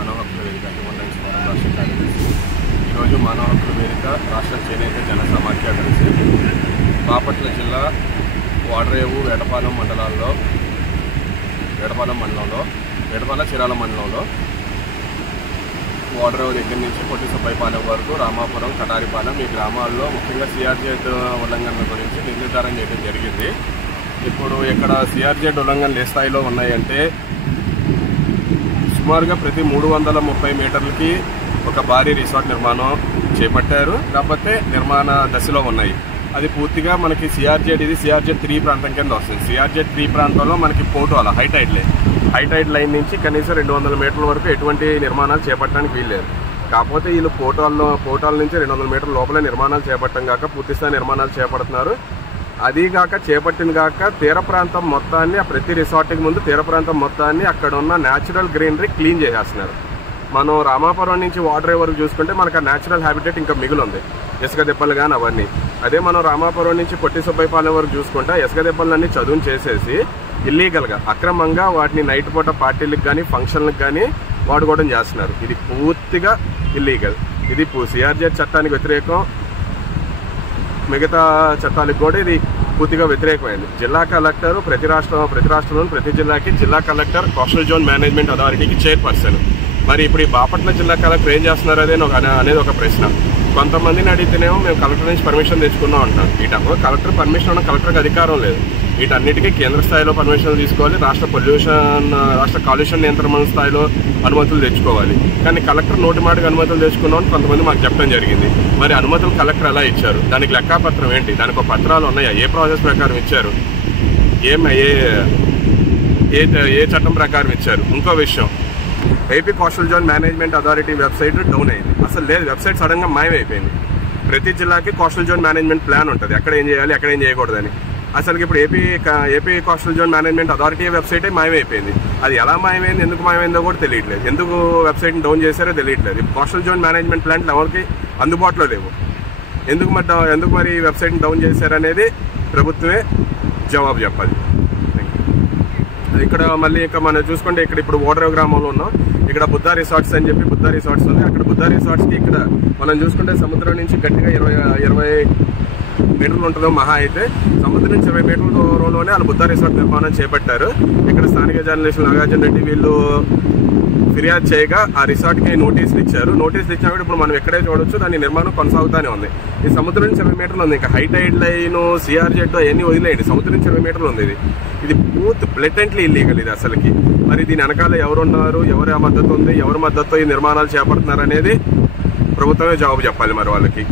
మానవ హక్కుల వేదిక అతిమండలి ఫోరం రాష్ట్ర కార్యదర్శి. ఈరోజు మానవ హక్కుల వేదిక రాష్ట్ర చేనేత జన సమాఖ్య కలిసి బాపట్ల జిల్లా వాడరేవు వేటపాలెం మండలంలో వేటపాల చిరాల మండలంలో వాడరేవు దగ్గర నుంచి పొట్టి సుబ్బైపాలెం వరకు రామాపురం, కటారిపాలెం ఈ గ్రామాల్లో ముఖ్యంగా సిఆర్జెడ్ ఉల్లంఘనల గురించి నిర్ధారణ చేయడం జరిగింది. ఇప్పుడు ఇక్కడ సిఆర్జెడ్ ఉల్లంఘనలు ఏ స్థాయిలో ఉన్నాయంటే సుమారుగా ప్రతి 330 మీటర్లకి ఒక భారీ రిసార్ట్ నిర్మాణం చేపట్టారు. కాకపోతే నిర్మాణ దశలో ఉన్నాయి. అది పూర్తిగా మనకి సిఆర్జెడ్ 3 ప్రాంతం కింద వస్తుంది. సిఆర్జెడ్ 3 ప్రాంతంలో మనకి పోటోల హైటైడ్ లైన్ నుంచి కనీసం 200 మీటర్ల వరకు ఎటువంటి నిర్మాణాలు చేపట్టడానికి వీల్లేదు. కాకపోతే వీళ్ళు పోటాల నుంచి 200 మీటర్ల లోపలే నిర్మాణాలు చేపట్టడం కాక పూర్తిస్థాయి నిర్మాణాలు చేపడుతున్నారు. అది కాక చేపట్టిన కాక తీర ప్రాంతం మొత్తాన్ని ప్రతి రిసార్ట్కి ముందు తీర ప్రాంతం మొత్తాన్ని అక్కడ ఉన్న న్యాచురల్ గ్రీనరీ క్లీన్ చేసేస్తున్నారు. మనం రామాపురం నుంచి వాడరేవు వరకు చూసుకుంటే మనకు ఆ న్యాచురల్ హ్యాబిటేట్ ఇంకా మిగులుంది, ఇసుక దెబ్బలు కానీ అవన్నీ. అదే మనం రామాపురం నుంచి పొట్టి సుబ్బైపాలెం వరకు చూసుకుంటే ఇసుక దెబ్బలన్నీ చదును చేసేసి ఇల్లీగల్గా అక్రమంగా వాటిని నైట్ పూట పార్టీలకు కానీ ఫంక్షన్లకు కానీ వాడుకోవడం చేస్తున్నారు. ఇది పూర్తిగా ఇల్లీగల్. ఇది సిఆర్జెడ్ చట్టానికి వ్యతిరేకం, మిగతా చట్టాలకు కూడా ఇది పూర్తిగా వ్యతిరేకమైంది. జిల్లా కలెక్టర్ ప్రతి రాష్ట్రంలోని ప్రతి జిల్లాకి జిల్లా కలెక్టర్ కోస్టల్ జోన్ మేనేజ్మెంట్ అథారిటీకి చైర్పర్సన్. మరి ఇప్పుడు ఈ బాపట్ల జిల్లా కలెక్టర్ ఏం చేస్తున్నారు అనేది ఒక ప్రశ్న. కొంతమందిని అడిగితేనేమో మేము కలెక్టర్ నుంచి పర్మిషన్ తెచ్చుకున్నాం అంటాం. వీటప్పుడు కలెక్టర్ పర్మిషన్ ఉన్న కలెక్టర్కి అధికారం లేదు. వీటన్నిటికీ కేంద్ర స్థాయిలో పర్మిషన్లు తీసుకోవాలి, రాష్ట్ర కాలుష్యం నియంత్రణ స్థాయిలో అనుమతులు తెచ్చుకోవాలి. కానీ కలెక్టర్ నోటి మాటకు అనుమతులు తెచ్చుకున్నామని కొంతమంది మాకు చెప్పడం జరిగింది. మరి అనుమతులు కలెక్టర్ ఎలా ఇచ్చారు, దానికి లెక్కాపత్రం ఏంటి, దానికి పత్రాలు ఉన్నాయా, ఏ ప్రాసెస్ ప్రకారం ఇచ్చారు, ఏ చట్టం ప్రకారం ఇచ్చారు. ఇంకో విషయం, AP coastal zone management authority website down అయింది. అసలు లేదు, వెబ్సైట్ సడన్గా మాయమైపోయింది. ప్రతి జిల్లాకి కోస్టల్ జోన్ మేనేజ్మెంట్ ప్లాన్ ఉంటుంది, ఎక్కడ ఏం చేయాలి ఎక్కడ ఏం చేయకూడదని. అసలు ఇప్పుడు AP coastal zone management authority వెబ్సైటే మాయమైపోయింది. అది ఎలా మాయమైంది, ఎందుకు మాయమైందో కూడా తెలియట్లేదు. ఎందుకు వెబ్సైట్ని డౌన్ చేశారో తెలియట్లేదు. కోస్టల్ జోన్ మేనేజ్మెంట్ ప్లాన్లు ఎవరికి అందుబాటులో లేవు. ఎందుకు మరి వెబ్సైట్ని డౌన్ చేశారనేది ప్రభుత్వమే జవాబు చెప్పాలి. ఇక్కడ మళ్ళీ మనం చూసుకుంటే ఇప్పుడు వాడరేవు గ్రామంలో ఉన్నాం. ఇక్కడ బుద్ధా రిసార్ట్స్ అని చెప్పి బుద్ధా రిసార్ట్స్ ఉంది. అక్కడ బుద్ధా రిసార్ట్స్కి ఇక్కడ మనం చూసుకుంటే సముద్రం నుంచి గట్టిగా 20 మీటర్లు ఉంటుందో మహా అయితే. సముద్రం నుంచి 20 మీటర్ల దూరంలోనే వాళ్ళు బుద్ధా రిసార్ట్ నిర్మాణం చేపట్టారు. ఇక్కడ స్థానిక జర్నలిస్టులు నాగార్జున రెడ్డి వీళ్ళు ఫిర్యాదు చేయగా ఆ రిసార్ట్కి నోటీసులు ఇచ్చారు. నోటీసులు ఇచ్చినప్పుడు ఇప్పుడు మనం ఎక్కడే చూడొచ్చు, దాని నిర్మాణం కొనసాగుతూనే ఉంది. ఈ సముద్రం నుంచి 20 మీటర్లు ఉంది. ఇంకా హైటైడ్ లైన్, సిఆర్జెడ్ అవన్నీ వదిలేయండి, సముద్రం నుంచి 20 మీటర్లు ఉంది. ఇది పూర్తి బ్లెటెంట్లీ ఇల్లీగల్ ఇది అసలుకి. మరి దీని వెనకాల ఎవరున్నారు, ఎవరి మద్దతు ఉంది, ఎవరి మద్దతుతో ఈ నిర్మాణాలు చేపడుతున్నారు అనేది ప్రభుత్వమే జవాబు చెప్పాలి మరి వాళ్ళకి.